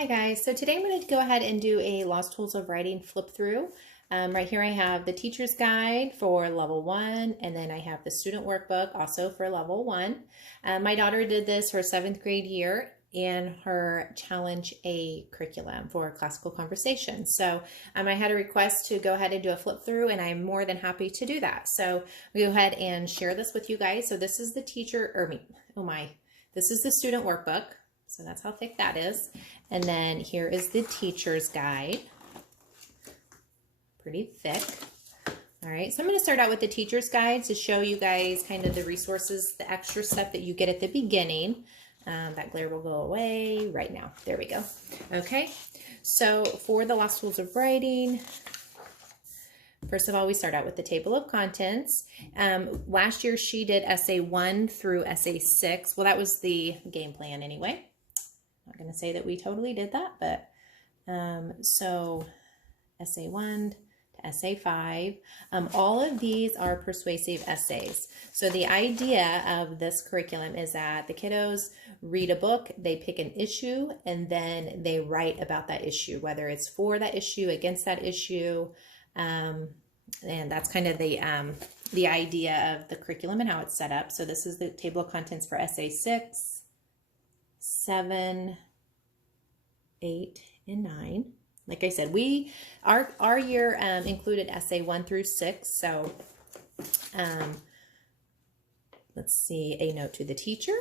Hi guys, so today I'm going to go ahead and do a Lost Tools of Writing flip through. Right here I have the teacher's guide for level 1, and then I have the student workbook also for level 1. My daughter did this her 7th grade year in her Challenge A curriculum for classical conversation. So I had a request to go ahead and do a flip through, and I'm more than happy to do that. So we'll go ahead and share this with you guys. So this is the this is the student workbook. So that's how thick that is. And then here is the teacher's guide. Pretty thick. All right, so I'm going to start out with the teacher's guide to show you guys kind of the resources, the extra stuff that you get at the beginning. That glare will go away right now. There we go. Okay, so for the Lost Tools of Writing, first of all, we start out with the table of contents. Last year she did essay 1 through essay 6. Well, that was the game plan anyway. Not going to say that we totally did that, but so essay 1 to essay 5. All of these are persuasive essays. So the idea of this curriculum is that the kiddos read a book, they pick an issue, and then they write about that issue, whether it's for that issue, against that issue. And that's kind of the idea of the curriculum and how it's set up. So this is the table of contents for essay 6, 7, 8, and 9. Like I said, our year included essay 1 through 6. So let's see, a note to the teacher.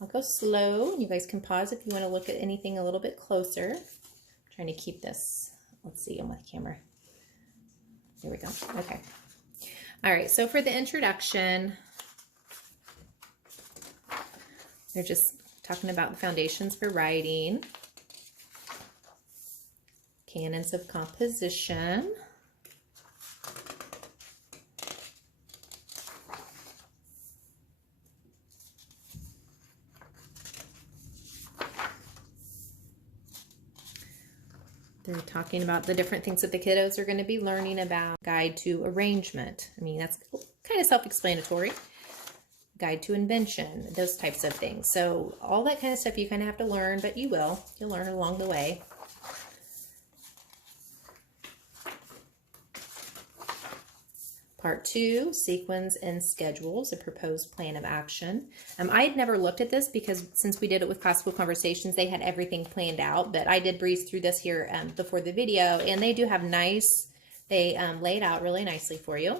I'll go slow. You guys can pause if you want to look at anything a little bit closer. I'm trying to keep this. Let's see on my camera. There we go. Okay. All right. So for the introduction, they're just talking about the foundations for writing, canons of composition, they're talking about the different things that the kiddos are going to be learning about, guide to arrangement. I mean, that's kind of self-explanatory. Guide to invention, those types of things. So all that kind of stuff you kind of have to learn, but you will. You'll learn along the way. Part 2, sequence and schedules, a proposed plan of action. I had never looked at this because since we did it with classical conversations, they had everything planned out, but I did breeze through this here before the video, and they do have they lay it out really nicely for you.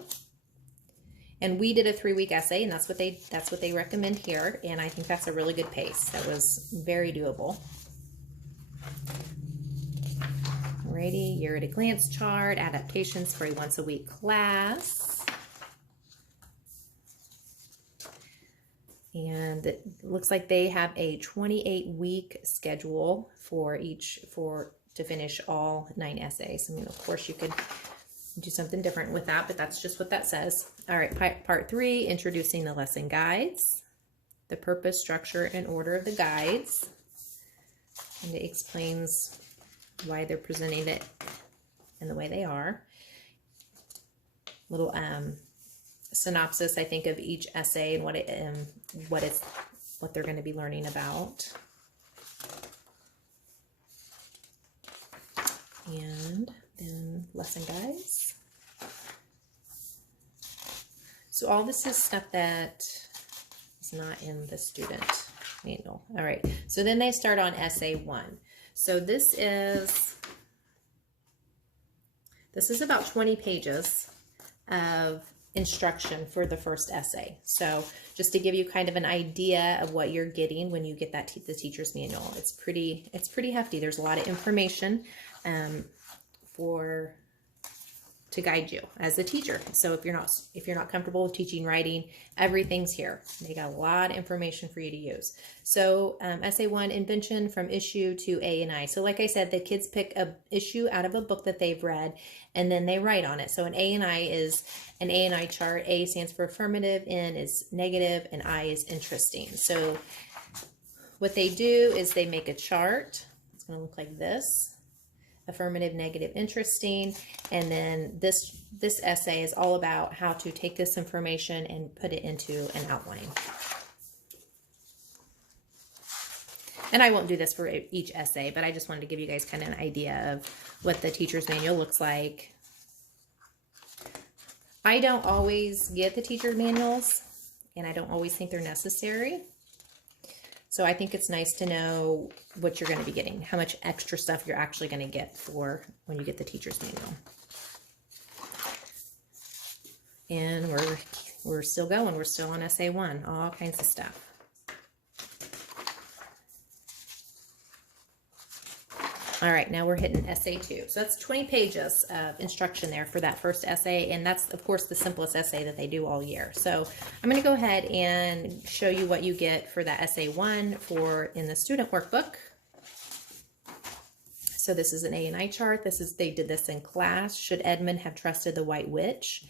And we did a 3-week essay, and that's what they recommend here, and I think that's a really good pace. That was very doable. Alrighty, year at a glance chart, adaptations for a once-a-week class. And it looks like they have a 28-week schedule to finish all 9 essays. I mean, of course, you could do something different with that, but that's just what that says. All right, part 3, introducing the lesson guides, the purpose, structure, and order of the guides. And it explains why they're presenting it in the way they are. Little synopsis, I think, of each essay and what they're going to be learning about. And then lesson guides. So all this is stuff that is not in the student manual. All right, so then they start on essay 1. So this is about 20 pages of instruction for the first essay. So just to give you kind of an idea of what you're getting when you get the teacher's manual, it's pretty hefty. There's a lot of information to guide you as a teacher. So if you're not comfortable with teaching writing, everything's here. They got a lot of information for you to use. So essay 1, invention from issue to A and I. So like I said, the kids pick a issue out of a book that they've read, and then they write on it. So an A and I is an A and I chart. A stands for affirmative, N is negative, and I is interesting. So what they do is they make a chart. It's going to look like this. Affirmative, negative, interesting, and then this essay is all about how to take this information and put it into an outline. And I won't do this for each essay, but I just wanted to give you guys kind of an idea of what the teacher's manual looks like. I don't always get the teacher manuals, and I don't always think they're necessary. So I think it's nice to know what you're going to be getting, how much extra stuff you're actually going to get for when you get the teacher's manual. And we're still going. We're still on essay 1, all kinds of stuff. All right, now we're hitting essay 2. So that's 20 pages of instruction there for that first essay, and that's, of course, the simplest essay that they do all year. So I'm going to go ahead and show you what you get for that essay 1 in the student workbook. So this is an A&I chart. They did this in class. Should Edmund have trusted the White Witch?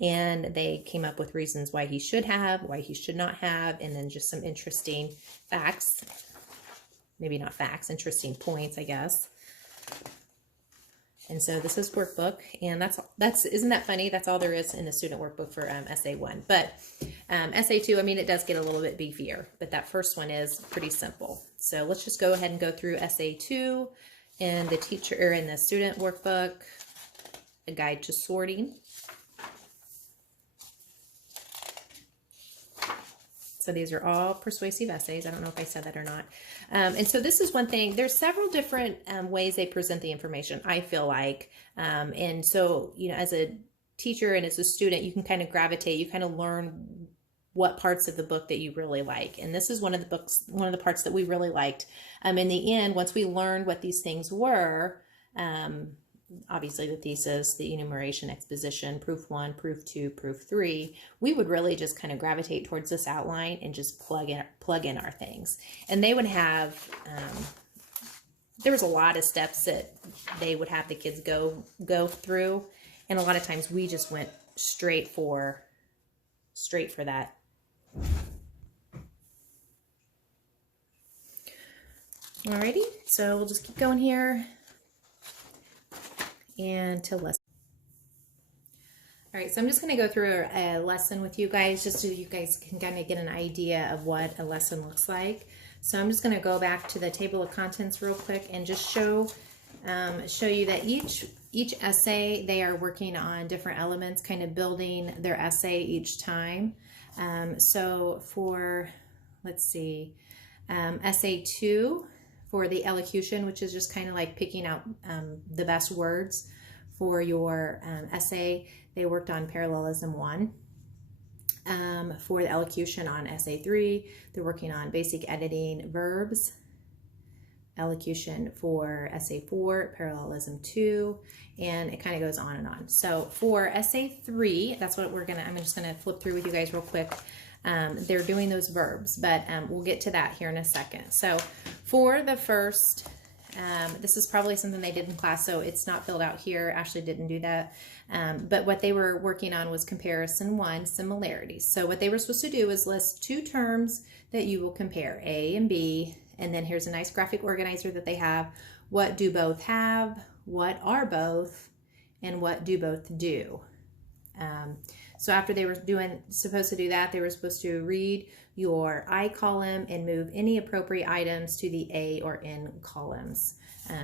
And they came up with reasons why he should have, why he should not have, and then just some interesting facts. Maybe not facts, interesting points, I guess. And so this is workbook, and isn't that funny? That's all there is in the student workbook for essay 1. But essay 2, I mean, it does get a little bit beefier, but that first one is pretty simple. So let's just go ahead and go through essay 2 in the student workbook, a guide to sorting. So these are all persuasive essays. I don't know if I said that or not. And so this is one thing. There's several different ways they present the information, I feel like. And so, you know, as a teacher and as a student, you can kind of gravitate, you kind of learn what parts of the book that you really like. And this is one of the parts that we really liked. In the end, once we learned what these things were, obviously the thesis, the enumeration, exposition, proof 1, proof 2, proof 3, we would really just kind of gravitate towards this outline and just plug in our things. And they would have, there was a lot of steps that they would have the kids go through. And a lot of times we just went straight for that. Alrighty, so we'll just keep going here. And to lesson. All right, so I'm just going to go through a lesson with you guys just so you guys can kind of get an idea of what a lesson looks like. So I'm just going to go back to the table of contents real quick and just show you that each essay, they are working on different elements, kind of building their essay each time. So for, let's see, essay 2, for the elocution, which is just kind of like picking out the best words for your essay, they worked on parallelism 1. For the elocution on essay 3, they're working on basic editing verbs. Elocution for essay 4, parallelism 2, and it kind of goes on and on. So for essay 3, that's what I'm just gonna flip through with you guys real quick. They're doing those verbs, but we'll get to that here in a second. So for the first, this is probably something they did in class, so it's not filled out here. Ashley didn't do that. But what they were working on was comparison 1, similarities. So what they were supposed to do is list 2 terms that you will compare, A and B, and then here's a nice graphic organizer that they have. What do both have? What are both? And what do both do? So after they were supposed to do that, they were supposed to read your I column and move any appropriate items to the A or N columns.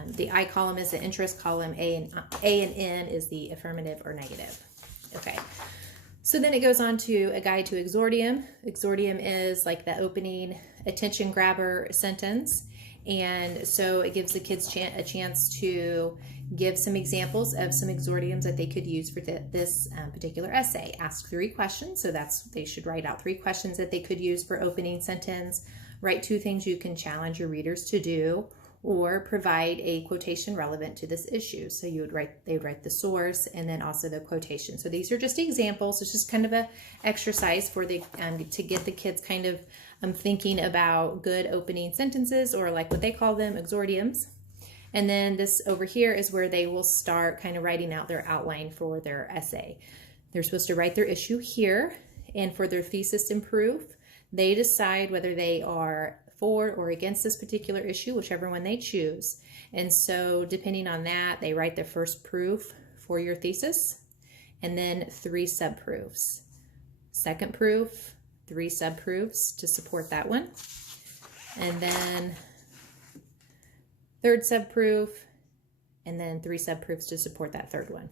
The I column is the interest column, A and N is the affirmative or negative. Okay. So then it goes on to a guide to exordium. Exordium is like the opening attention grabber sentence. And so it gives the kids a chance to give some examples of some exordiums that they could use for this particular essay. Ask 3 questions. So they should write out 3 questions that they could use for opening sentence. Write 2 things you can challenge your readers to do, or provide a quotation relevant to this issue. So they would write the source and then also the quotation. So these are just examples. It's just kind of a exercise for to get the kids kind of thinking about good opening sentences, or like what they call them, exordiums. And then this over here is where they will start kind of writing out their outline for their essay. They're supposed to write their issue here, and for their thesis and proof, they decide whether they are for or against this particular issue, whichever one they choose. And so depending on that, they write their first proof for your thesis, and then 3 subproofs. Second proof, 3 subproofs to support that one. And then third subproof, and then 3 subproofs to support that third one.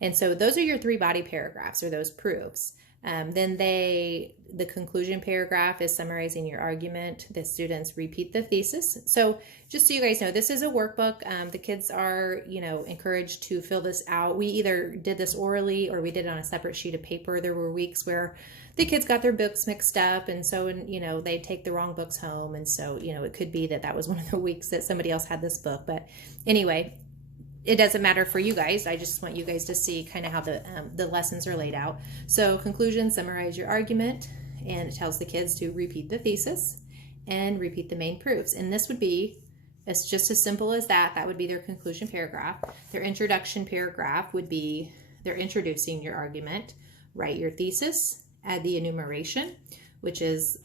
And so those are your 3 body paragraphs, or those proofs. Then the conclusion paragraph is summarizing your argument. The students repeat the thesis. So just so you guys know, this is a workbook. The kids are, encouraged to fill this out. We either did this orally or we did it on a separate sheet of paper. There were weeks where the kids got their books mixed up, and so, they'd take the wrong books home. And so, it could be that was one of the weeks that somebody else had this book. But anyway, it doesn't matter for you guys. I just want you guys to see kind of how the lessons are laid out. So conclusion, summarize your argument, and it tells the kids to repeat the thesis and repeat the main proofs. And this would be, it's just as simple as that. That would be their conclusion paragraph. Their introduction paragraph would be they're introducing your argument. Write your thesis, add the enumeration, which is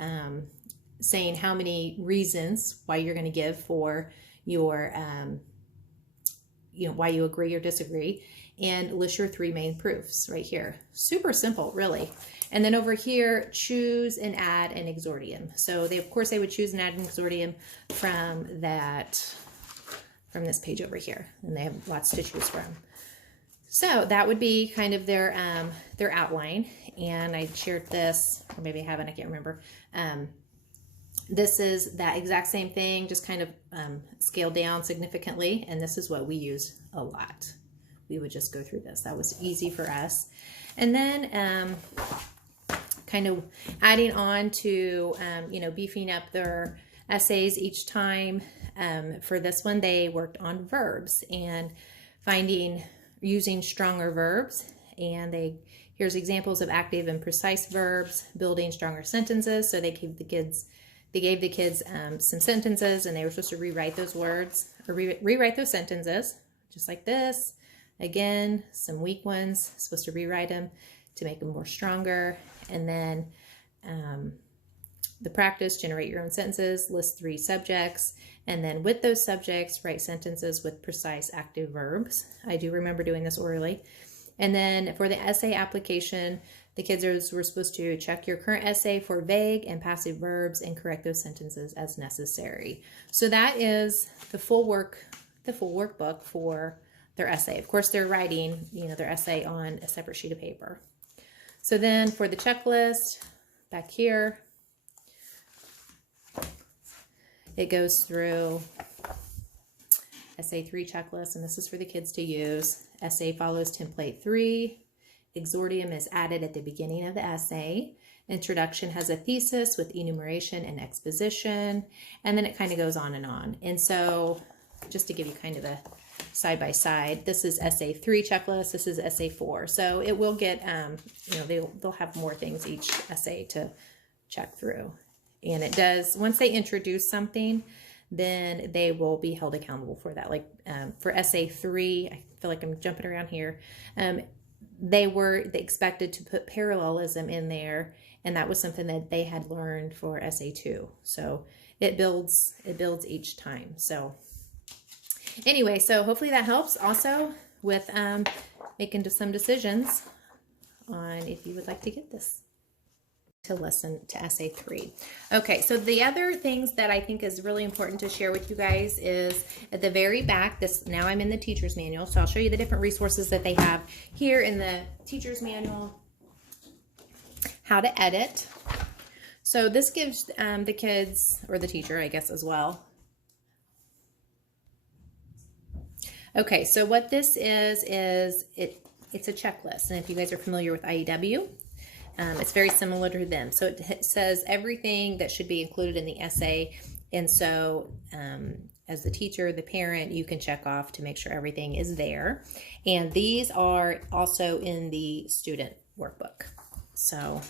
saying how many reasons why you're going to give for your why you agree or disagree, and list your 3 main proofs right here. Super simple, really. And then over here, choose and add an exordium. So of course they would choose and add an exordium from this page over here, and they have lots to choose from. So that would be kind of their outline. And I shared this, or maybe I haven't, I can't remember. This is that exact same thing, just kind of scaled down significantly. And this is what we use a lot. We would just go through this. That was easy for us. And then kind of adding on to, beefing up their essays each time. For this one, they worked on verbs and using stronger verbs. And here's examples of active and precise verbs, building stronger sentences. So they gave the kids some sentences, and they were supposed to rewrite those words, or rewrite those sentences, just like this. Again, some weak ones, supposed to rewrite them to make them more stronger. And then the practice, generate your own sentences, list 3 subjects, and then with those subjects, write sentences with precise active verbs. I do remember doing this orally. And then for the essay application, the kids were supposed to check your current essay for vague and passive verbs and correct those sentences as necessary. So that is the full workbook for their essay. Of course, they're writing, their essay on a separate sheet of paper. So then for the checklist, back here, it goes through essay 3 checklist, and this is for the kids to use. Essay follows template 3. Exordium is added at the beginning of the essay. Introduction has a thesis with enumeration and exposition, and then it kind of goes on and on. And so just to give you kind of a side-by-side, this is essay 3 checklist, this is essay 4. So it will get, they'll have more things each essay to check through. And it does, once they introduce something, then they will be held accountable for that. Like for essay 3, I feel like I'm jumping around here, they expected to put parallelism in there, and that was something that they had learned for essay 2. So it builds each time. So anyway, so hopefully that helps also with making some decisions on if you would like to get this to listen to essay 3. Okay, so the other things that I think is really important to share with you guys is at the very back, now I'm in the teacher's manual, so I'll show you the different resources that they have here in the teacher's manual, how to edit. So this gives the kids, or the teacher, I guess, as well. Okay, so what this is it's a checklist, and if you guys are familiar with IEW, it's very similar to them. So it says everything that should be included in the essay. And so as the teacher, the parent, you can check off to make sure everything is there. And these are also in the student workbook. So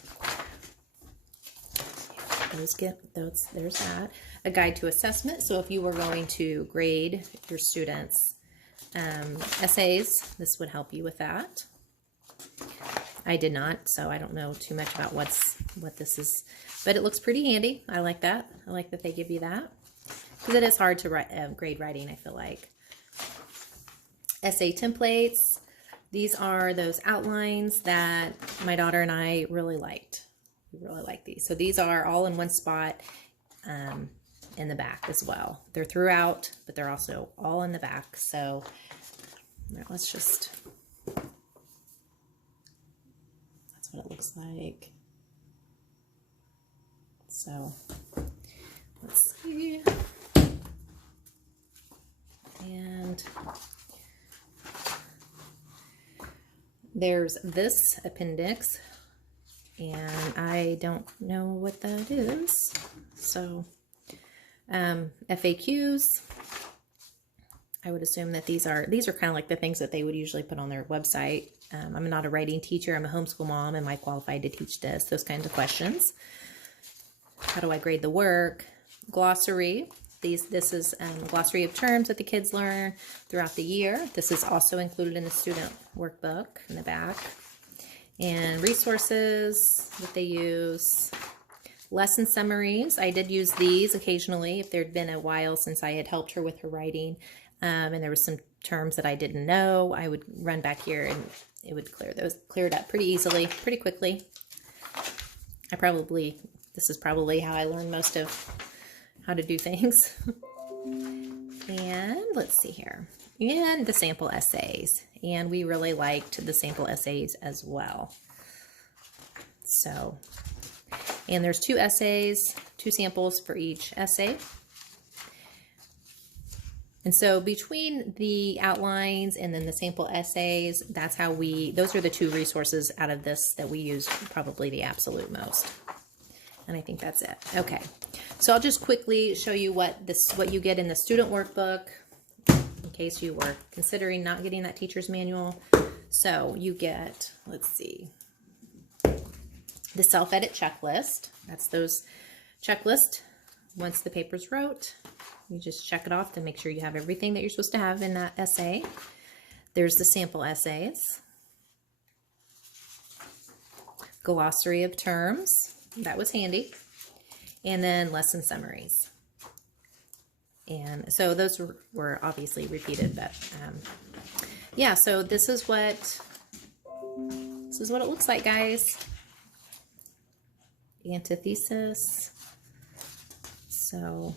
there's that. A guide to assessment. So if you were going to grade your students' essays, this would help you with that. I did not, so I don't know too much about what this is, but it looks pretty handy. I like that. I like that they give you that, because it is hard to write, grade writing, I feel like. Essay templates. These are those outlines that my daughter and I really liked. We really like these. So these are all in one spot, and in the back as well. They're throughout, but they're also all in the back. So let's just, that's what it looks like. So let's see. And there's this appendix, and I don't know what that is. So FAQs, I would assume that these are kind of like the things that they would usually put on their website. I'm not a writing teacher. I'm a homeschool mom. Am I qualified to teach this? Those kinds of questions. How do I grade the work? Glossary. This is a glossary of terms that the kids learn throughout the year. This is also included in the student workbook in the back. And resources that they use. Lesson summaries. I did use these occasionally if there had been a while since I had helped her with her writing. And there was some terms that I didn't know. I would run back here and it would clear it up pretty easily, pretty quickly. This is probably how I learned most of how to do things. And let's see here. And the sample essays. And we really liked the sample essays as well. So, and there's 2 essays, 2 samples for each essay. And so between the outlines and then the sample essays, those are the 2 resources out of this that we use probably the absolute most. And I think that's it. Okay. So I'll just quickly show you what you get in the student workbook in case you were considering not getting that teacher's manual. So you get, let's see, the self-edit checklist. That's those checklists. Once the paper's wrote, you just check it off to make sure you have everything that you're supposed to have in that essay. There's the sample essays. Glossary of terms. That was handy. And then lesson summaries. And so those were obviously repeated, but yeah, so this is what it looks like, guys. Antithesis. So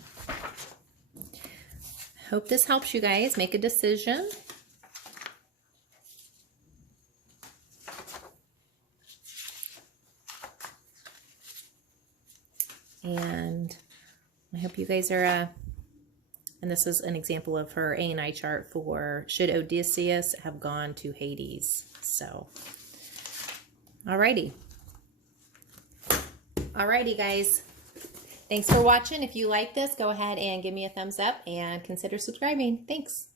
hope this helps you guys make a decision. And I hope you guys are, and this is an example of her A&I chart for should Odysseus have gone to Hades. So, alrighty. Alrighty, guys. Thanks for watching. If you like this, go ahead and give me a thumbs up and consider subscribing. Thanks.